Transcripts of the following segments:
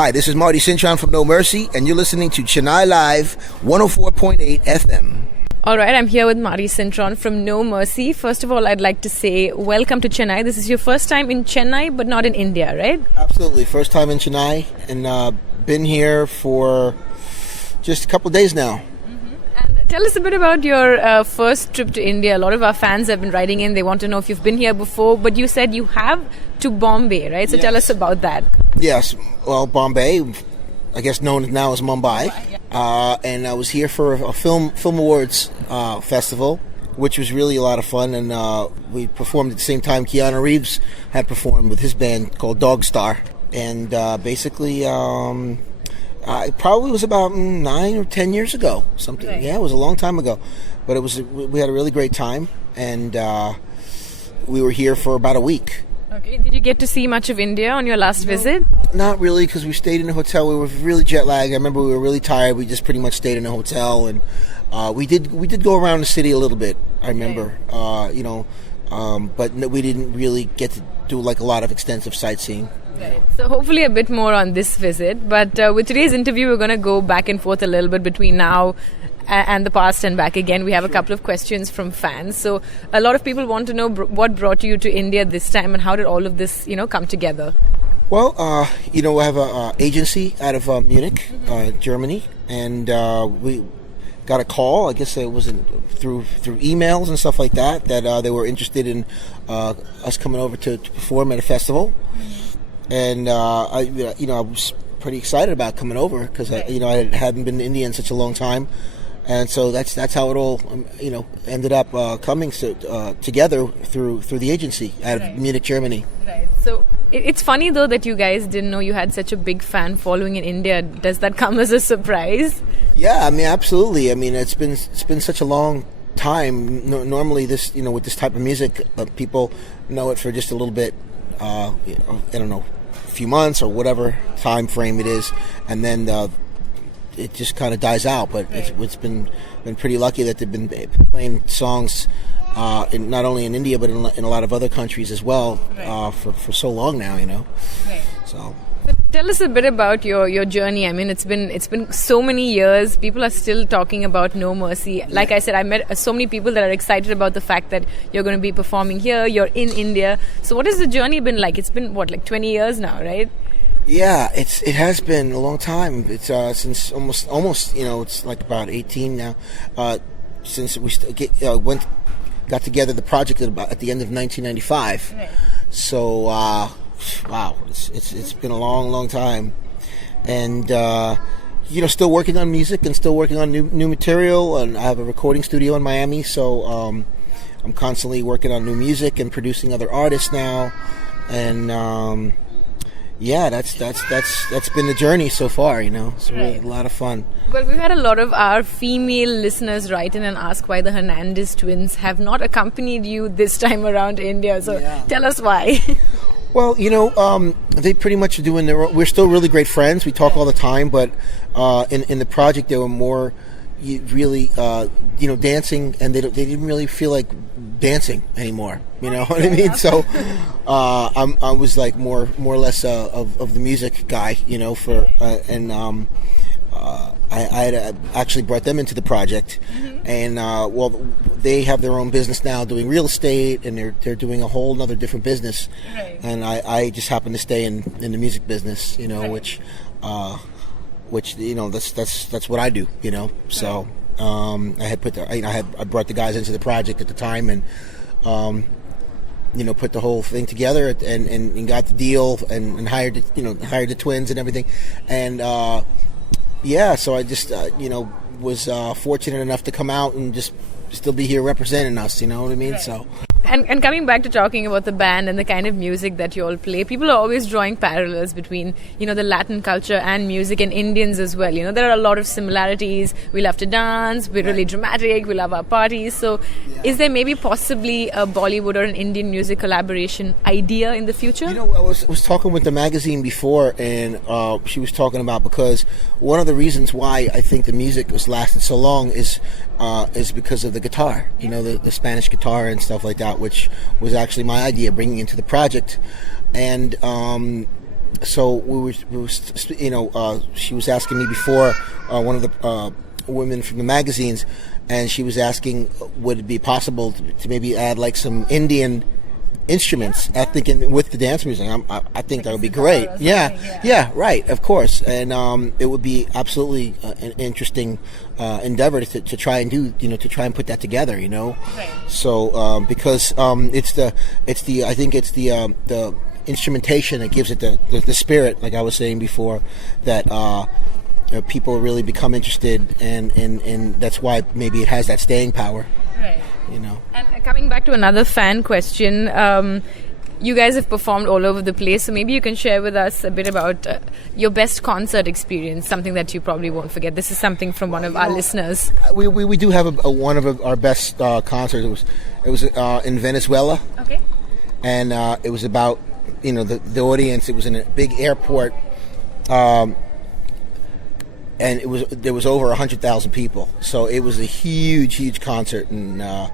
Hi, this is Marty Cintron from No Mercy, and you're listening to Chennai Live 104.8 FM. All right, I'm here with Marty Cintron from No Mercy. First of all, I'd like to say welcome to Chennai. This is your first time in Chennai, but not in India, right? Absolutely. First time in Chennai, and been here for just a couple of days now. And tell us a bit about your first trip to India. A lot of our fans have been writing in. They want to know if you've been here before, but you said you have to Bombay, right? So Tell us about that. Yes. Well, Bombay, I guess known now as Mumbai. And I was here for a film awards festival, which was really a lot of fun. And we performed at the same time Keanu Reeves had performed with his band called Dog Star. And basically, it probably was about 9 or 10 years ago. Something. Right. Yeah, it was a long time ago. But we had a really great time. And we were here for about a week. Okay. Did you get to see much of India on your last visit? Not really, because we stayed in a hotel. We were really jet lagged. I remember we were really tired. We just pretty much stayed in a hotel, and we did go around the city a little bit. I remember, but we didn't really get to do like a lot of extensive sightseeing. Right. So hopefully a bit more on this visit. But with today's interview, we're going to go back and forth a little bit between now and the past and back again. We have a couple of questions from fans. So a lot of people want to know what brought you to India this time and how did all of this, come together? Well, I have an agency out of Munich, Germany, and we got a call. I guess it was through emails and stuff like that they were interested in us coming over to perform at a festival. And I was pretty excited about coming over because I hadn't been to India in such a long time. And so that's how it all ended up coming together through the agency out of Munich, Germany. Right. So it's funny though that you guys didn't know you had such a big fan following in India. Does that come as a surprise? Yeah, I mean, absolutely. I mean, it's been such a long time. Normally, this with this type of music, people know it for just a little bit. I don't know, a few months or whatever time frame it is, and then it just kind of dies out. But it's been pretty lucky that they've been playing songs not only in India but in a lot of other countries as well for so long now. Right. So. But tell us a bit about your journey. I mean, it's been so many years. People are still talking about No Mercy. Like I said, I met so many people that are excited about the fact that you're going to be performing here. You're in India. So what has the journey been like? It's been like 20 years now, right? Yeah, it has been a long time. It's since almost it's like about 18 now since we got together the project at the end of 1995. Right. So wow, it's been a long time, and still working on music and still working on new material. And I have a recording studio in Miami, so I'm constantly working on new music and producing other artists now, and. That's been the journey so far, It's really a lot of fun. Well, we've had a lot of our female listeners write in and ask why the Hernandez Twins have not accompanied you this time around to India. So tell us why. Well, they pretty much are doing their own. We're still really great friends. We talk all the time, but in the project they were more really dancing, and they didn't really feel like dancing anymore. You know what I mean? So I was like more or less of the music guy, I had actually brought them into the project, and they have their own business now, doing real estate, and they're doing a whole other different business, and I just happen to stay in the music business, which that's what I do, So I had I brought the guys into the project at the time, and put the whole thing together and got the deal and hired the twins and everything, and so I just was fortunate enough to come out and just still be here representing us. You know what I mean? Right. So. And coming back to talking about the band and the kind of music that you all play, people are always drawing parallels between, the Latin culture and music, and Indians as well. There are a lot of similarities. We love to dance. We're really dramatic. We love our parties. So is there maybe possibly a Bollywood or an Indian music collaboration idea in the future? I was talking with the magazine before, and she was talking about, because one of the reasons why I think the music has lasted so long is because of the guitar, the Spanish guitar and stuff like that, which was actually my idea, bringing into the project. And so she was asking me before, one of the women from the magazines, and she was asking, would it be possible to maybe add like some Indian instruments, ethnic, with the dance music? I think that would be great. Yeah, right, of course. And it would be absolutely an interesting endeavor to try and do, to try and put that together, Right. So because it's the instrumentation that gives it the spirit, like I was saying before, that people really become interested, and that's why maybe it has that staying power. Right. And coming back to another fan question, you guys have performed all over the place, so maybe you can share with us a bit about your best concert experience, something that you probably won't forget. This is something from one of our listeners. We do have one of our best concerts. It was in Venezuela. Okay. And it was about the audience. It was in a big airport. And there was over 100,000 people, so it was a huge concert, and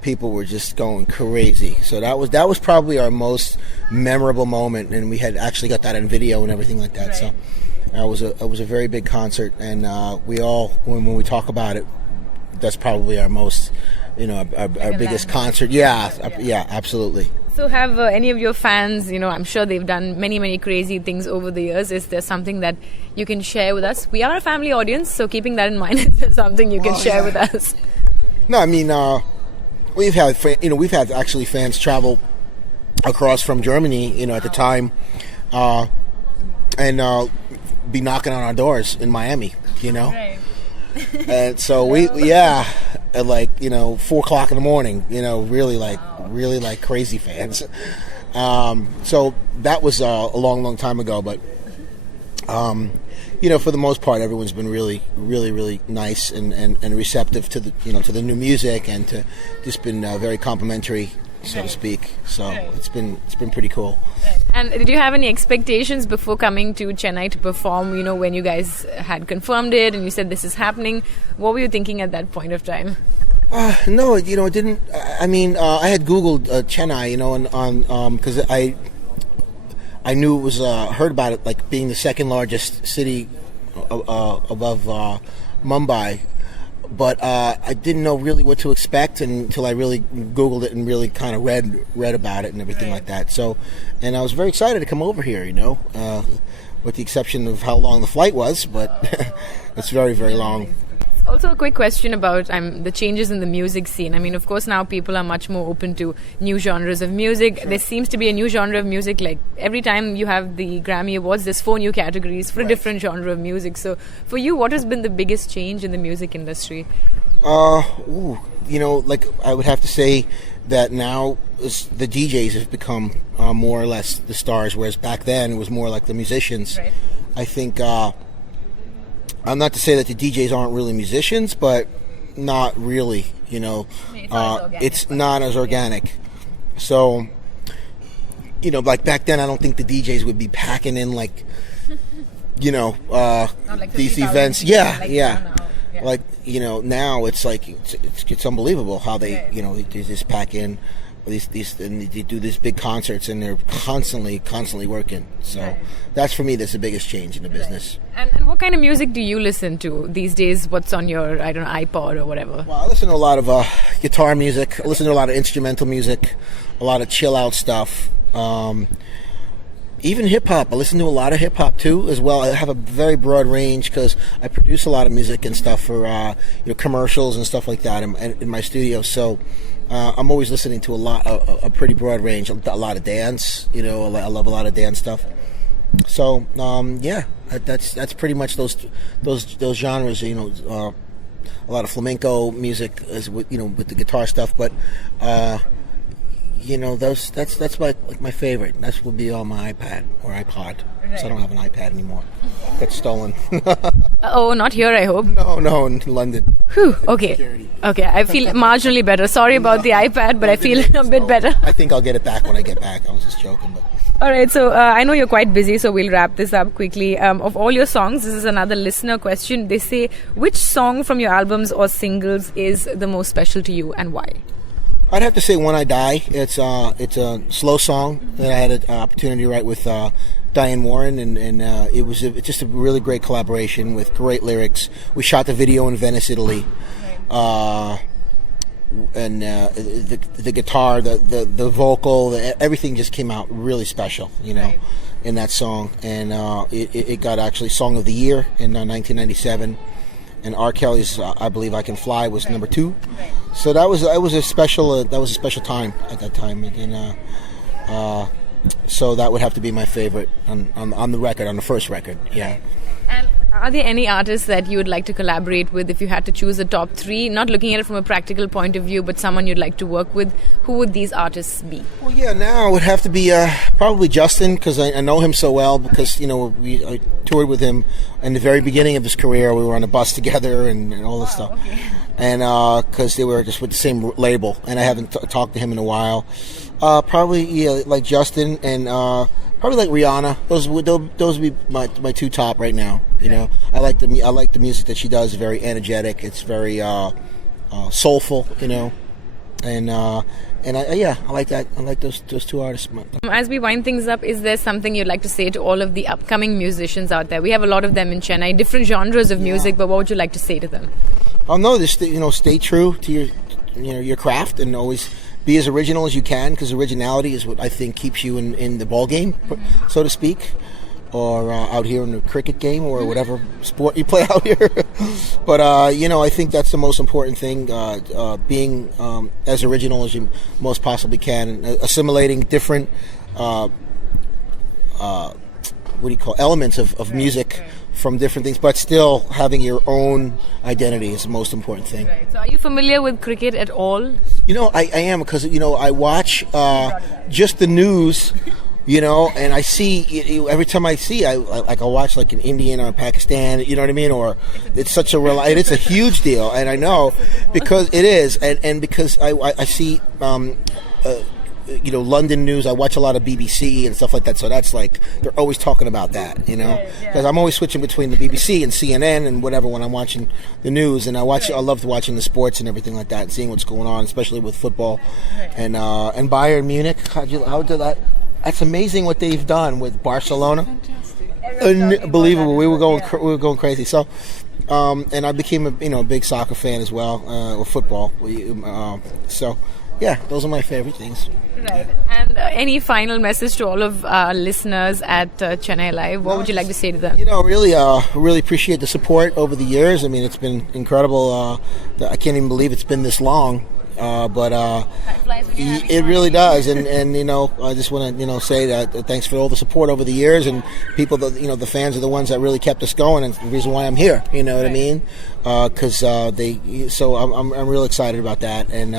people were just going crazy. So that was probably our most memorable moment, and we had actually got that on video and everything like that. Right. So it was a very big concert, and we all, when we talk about it, that's probably our most, our biggest concert. Yeah, absolutely. So have any of your fans, I'm sure they've done many crazy things over the years. Is there something that you can share with us? We are a family audience, so keeping that in mind, is there something you can share with us? No, I mean, we've had actually fans travel across from Germany, at the time, and be knocking on our doors in Miami, Right. And so at like 4:00 in the morning, really like crazy fans. So that was a long time ago, but for the most part, everyone's been really nice and receptive to the new music, and to just been very complimentary, so to speak. So it's been pretty cool. And did you have any expectations before coming to Chennai to perform? When you guys had confirmed it and you said this is happening, what were you thinking at that point of time? No, it didn't. I mean, I had Googled Chennai, and because I knew it was heard about it, like being the second largest city above Mumbai. But I didn't know really what to expect until I really Googled it and really kind of read about it and everything like that. So, and I was very excited to come over here, with the exception of how long the flight was, but it's very long. Also, a quick question about the changes in the music scene. I mean, of course, now people are much more open to new genres of music. Sure. There seems to be a new genre of music. Like every time you have the Grammy Awards, there's 4 new categories for a different genre of music. So, for you, what has been the biggest change in the music industry? Like I would have to say that now the DJs have become more or less the stars, whereas back then it was more like the musicians. Right. I think. I'm not to say that the DJs aren't really musicians, but not really, it's not as organic. So, like back then, I don't think the DJs would be packing in like these events. Yeah. Like, now it's like, it's unbelievable how they, they just pack in these and they do these big concerts, and they're constantly working. So that's, for me, that's the biggest change in the business. And what kind of music do you listen to these days? What's on your, iPod or whatever? Well, I listen to a lot of guitar music. I listen to a lot of instrumental music, a lot of chill out stuff. Even hip hop. I listen to a lot of hip hop too, as well. I have a very broad range because I produce a lot of music and stuff for commercials and stuff like that in my studio. So I'm always listening to a pretty broad range. A lot of dance. I love a lot of dance stuff. So that's pretty much those genres. A lot of flamenco music, with the guitar stuff, but. That's my favorite. That would be on my iPad or iPod. Right. So I don't have an iPad anymore. Got stolen. Oh, not here, I hope. No, in London. Whew, okay. I feel marginally better. Sorry about the iPad, but I feel a bit better. I think I'll get it back when I get back. I was just joking, but. All right, so I know you're quite busy, so we'll wrap this up quickly. Of all your songs, this is another listener question. They say, which song from your albums or singles is the most special to you, and why? I'd have to say "When I Die." It's a slow song that I had an opportunity to write with Diane Warren, and it was just a really great collaboration with great lyrics. We shot the video in Venice, Italy. And the guitar, the vocal, everything just came out really special, in that song. And it got actually Song of the Year in 1997. And R. Kelly's "I Believe I Can Fly" was number 2. So that was a special time at that time. And so that would have to be my favorite on the record, on the first record. Yeah. And are there any artists that you would like to collaborate with if you had to choose a top 3? Not looking at it from a practical point of view, but someone you'd like to work with. Who would these artists be? Well, yeah, now it would have to be probably Justin, because I know him so well. Because I toured with him in the very beginning of his career. We were on a bus together and all this stuff. Okay. And because they were just with the same label, and I haven't talked to him in a while. Probably like Justin and. Probably like Rihanna. Those would be my 2 top right now. I like the music that she does. Very energetic. It's very soulful. And I like that. I like those 2 artists. As we wind things up, is there something you'd like to say to all of the upcoming musicians out there? We have a lot of them in Chennai, different genres of music. But what would you like to say to them? Stay true to your craft and always be as original as you can, because originality is what I think keeps you in the ball game, so to speak, or out here in the cricket game or whatever sport you play out here. But I think that's the most important thing, being as original as you most possibly can, and assimilating different elements of music from different things, but still having your own identity is the most important thing. Right. So are you familiar with cricket at all? I am, because I watch just the news, and I see every time I see I'll watch like an Indian or Pakistan, you know what I mean, or it's it's a huge deal, and I know because it is, and because I see London news. I watch a lot of BBC and stuff like that, so that's like they're always talking about that, because I'm always switching between the BBC and CNN and whatever when I'm watching the news, and I love watching the sports and everything like that, and seeing what's going on, especially with football, and Bayern Munich. That's amazing what they've done with Barcelona. Unbelievable. We were going crazy. So. And I became a big soccer fan as well, or football. So, yeah, those are my favorite things. Right. And any final message to all of our listeners at Chennai Live? What would you like to say to them? Really appreciate the support over the years. I mean, it's been incredible. I can't even believe it's been this long. But it really does, and I just want to say that thanks for all the support over the years, and people that the fans are the ones that really kept us going, and the reason why I'm here. You know what I mean? Because I'm real excited about that, and